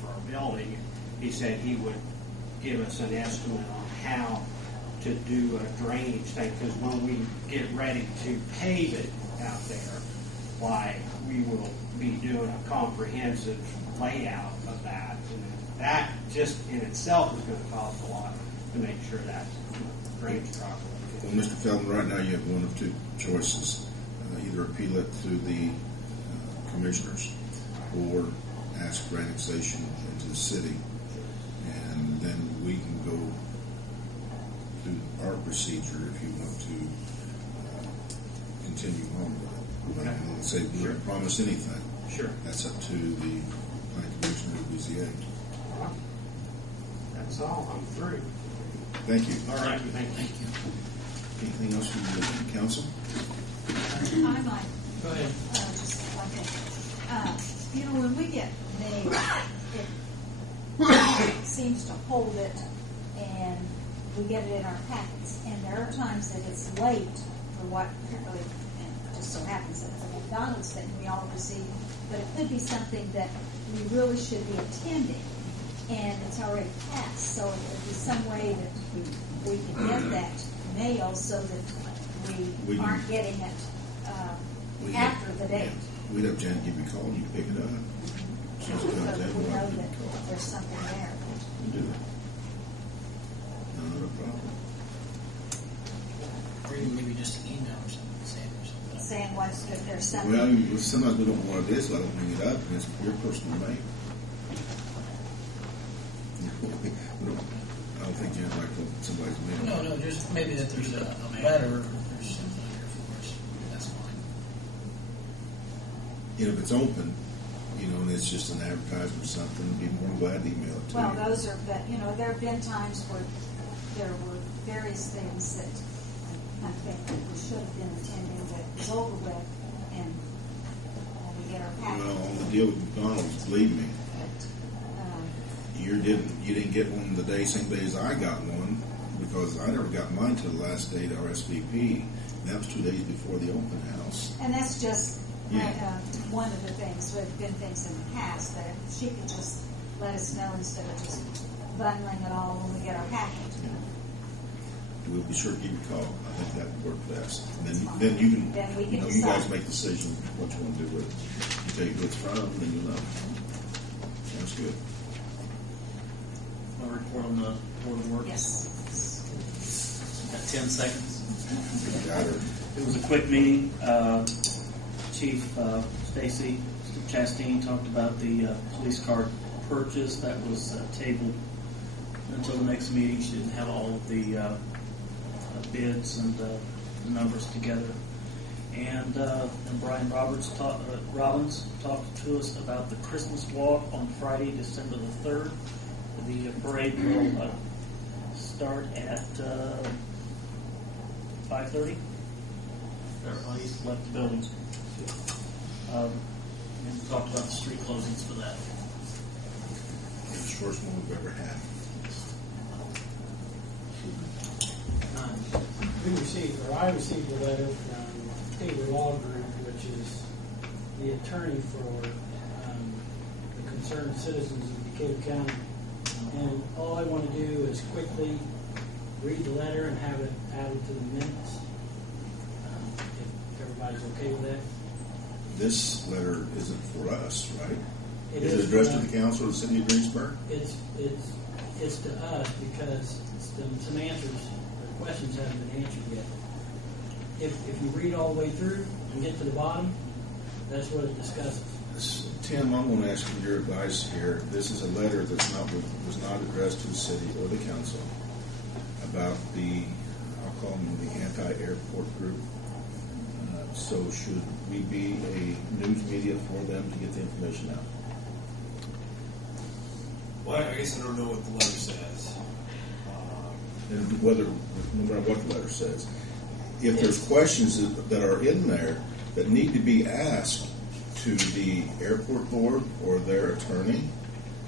for our building. He said he would give us an estimate on how to do a drainage thing, because when we get ready to pave it out there, why we will be doing a comprehensive layout of that. And that just in itself is going to cost a lot to make sure that drains properly. Well, Mr. Feldman, right now you have one of two choices. Either appeal it to the commissioners or ask for annexation into the city. And then we can go through our procedure if you want to continue on with it. Okay. And say we don't promise anything. Sure. That's up to the Planning Commission or BZA. That's all. I'm through. Thank you. All right. Thank you. Anything else from the council? I might. Go ahead. Just one thing. When we get mail, it seems to hold it, and we get it in our packets. And there are times that it's late for what really, and it just so happens that it's a McDonald's thing we all receive, but it could be something that we really should be attending, and it's already passed. So it would be some way that we can get that mail so that we aren't getting it after the date. We'd have Janet give you a call and you can pick it up. So we know that there's something there. We'll do that. Not a problem. Or even maybe just an email or something, Saying if there's something. Well, sometimes we don't know what it is, so I don't bring it up, and it's your personal mail. I don't think Janet like somebody's mail. No, just maybe that there's a letter or something here for us. That's fine. If it's open, and it's just an advertisement or something, I'd be more than glad to email it to you. Well, those are, but there have been times where there were various things that I think that we should have been attending that was over with, and we get our package. Well, on the deal with McDonald's, believe me, you didn't get one the same day as I got one, because I never got mine till the last day to RSVP, and that was 2 days before the open house. And that's just one of the things. There have been things in the past that she could just let us know instead of just bundling it all when we get our package. Yeah. We'll be sure to give you a call. I think that would work best. And then you can, you guys make the decision what you want to do with it. You tell you who it's from, then you'll know. Sounds good. I'll report on the Board of Works. Yes. Got 10 seconds. Got her. It was a quick meeting. Chief Stacy Chastain talked about the police car purchase that was tabled until the next meeting. She didn't have all of the bids and the numbers together. And Brian Robbins talked to us about the Christmas walk on Friday, December the 3rd. The parade will start at 5:30. Everybody's left the building. And we talked about the street closings for that. It's the shortest one we've ever had. I received a letter from Taylor Law Group, which is the attorney for the concerned citizens of Decatur County. And all I want to do is quickly read the letter and have it added to the minutes. If everybody's okay with that. This letter isn't for us, right? Is is it addressed to the council of the city of Greensburg? It's to us because some answers or questions haven't been answered yet. If you read all the way through and get to the bottom, that's what it discusses. Tim, I'm going to ask for your advice here. This is a letter that was not addressed to the city or the council about I'll call them the anti-airport group. So should we be a news media for them to get the information out? Well, I guess I don't know what the letter says. And no matter what the letter says, if there's questions that are in there that need to be asked to the airport board or their attorney,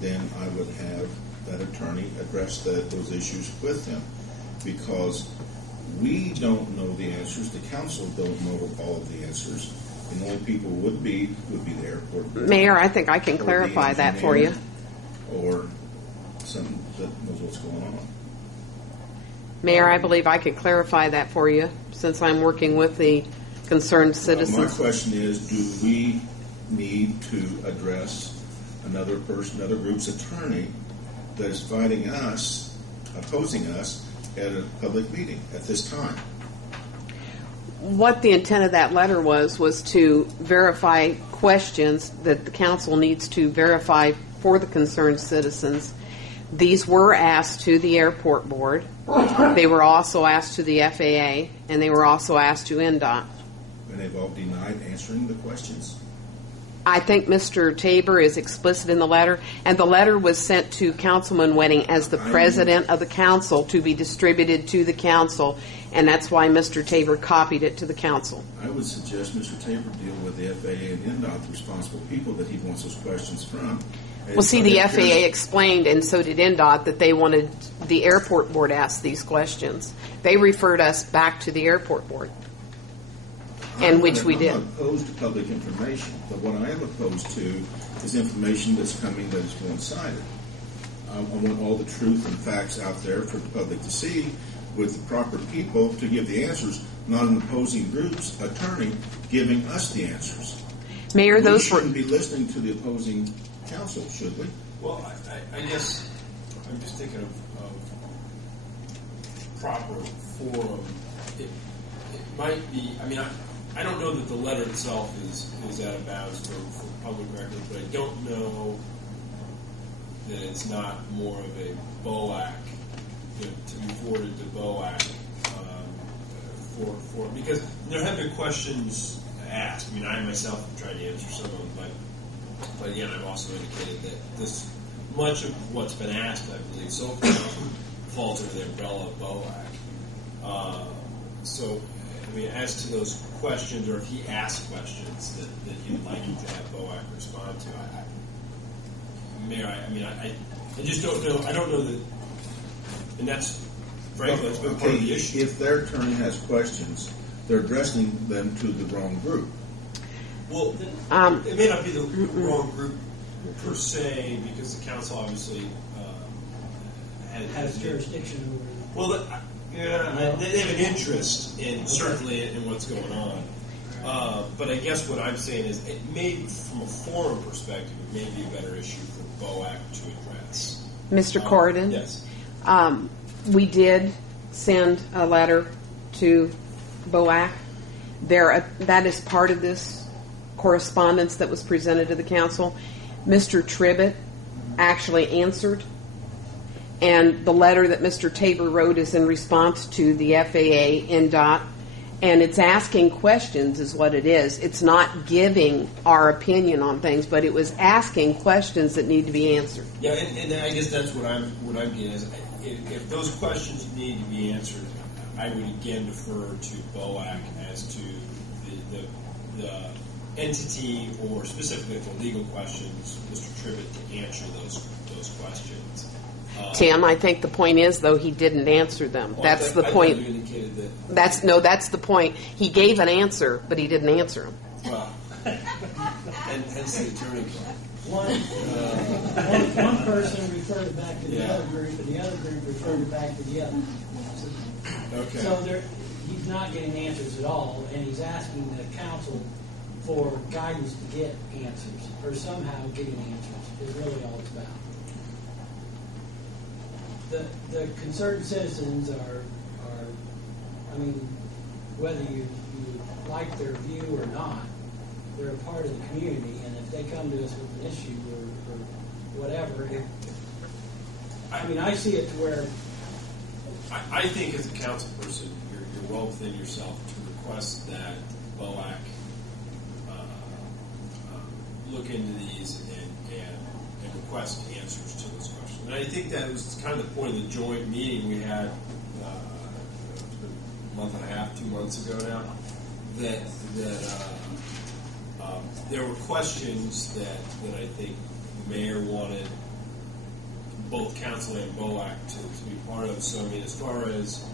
then I would have that attorney address those issues with them, because we don't know the answers. The council don't know all of the answers. And the only people would be the airport board. Mayor, I think I can clarify that for you. or someone that knows what's going on. Mayor, I believe I could clarify that for you, since I'm working with the concerned My citizens. question is, do we need to address another person, another group's attorney that is fighting us, opposing us at a public meeting at this time? What the intent of that letter was to verify questions that the council needs to verify for the concerned citizens. These were asked to the airport board. They were also asked to the FAA, and they were also asked to NDOT. And they've all denied answering the questions? I think Mr. Tabor is explicit in the letter, and the letter was sent to Councilman Wedding as the president of the council to be distributed to the council, and that's why Mr. Tabor copied it to the council. I would suggest Mr. Tabor deal with the FAA and NDOT, the responsible people that he wants those questions from. Well, see, the FAA explained, and so did NDOT, that they wanted the airport board to ask these questions. They referred us back to the airport board, and which we did. I'm not opposed to public information, but what I am opposed to is information that's coming that is one-sided. I want all the truth and facts out there for the public to see, with the proper people to give the answers, not an opposing group's attorney giving us the answers. Mayor, those we were... shouldn't be listening to the opposing counsel, should we? Well, I guess I'm just thinking of proper forum. It might be, I mean, I don't know that the letter itself is out of bounds for public record, but I don't know that it's not more of a BOAC, to be forwarded to BOAC for because there have been questions asked. I mean, I myself have tried to answer some of them, but again, I've also indicated that this much of what's been asked, I believe, so far falls under the umbrella of BOAC. So, I mean, as to those questions, or if he asks questions that he'd like to have BOAC respond to, Mayor, I just don't know. I don't know that, and that's frankly that's been part of the issue. If their attorney has questions, they're addressing them to the wrong group. Well, it may not be the wrong group per se, because the council obviously Has jurisdiction over it. Well, yeah, they have an interest in certainly in what's going on. But I guess what I'm saying is, it may, from a forum perspective, it may be a better issue for BOAC to address. Mr. Corridon? Yes. We did send a letter to BOAC. That is part of this correspondence that was presented to the council. Mr. Tribbett actually answered, and the letter that Mr. Tabor wrote is in response to the FAA, NDOT, and it's asking questions is what it is. It's not giving our opinion on things, but it was asking questions that need to be answered. Yeah, and I guess that's what I'm getting is, if those questions need to be answered, I would again defer to BOAC as to the entity, or specifically for legal questions, Mr. Tribbett to answer those questions. Tim, I think the point is, though, he didn't answer them. Well, That's the I point. thought you indicated that. That's the point. He gave an answer, but he didn't answer them. Well, and hence the attorney claim. One person referred it back to the Yeah. other group, and the other group referred it back to the other. Okay. So he's not getting answers at all, and he's asking the council for guidance to get answers, or somehow getting answers, is really all it's about. The concerned citizens are, I mean, whether you like their view or not, they're a part of the community, and if they come to us with an issue or whatever, I mean, I see it to where I think as a council person, you're well within yourself to request that BOAC look into these and request answers to those questions. And I think that was kind of the point of the joint meeting we had a month and a half, 2 months ago now, that there were questions that I think the mayor wanted both council and BOAC to be part of. So, I mean, as far as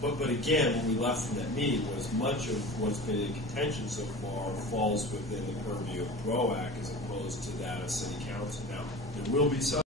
But again, what we left from that meeting was much of what's been in contention so far falls within the purview of BOAC as opposed to that of City Council. Now, there will be some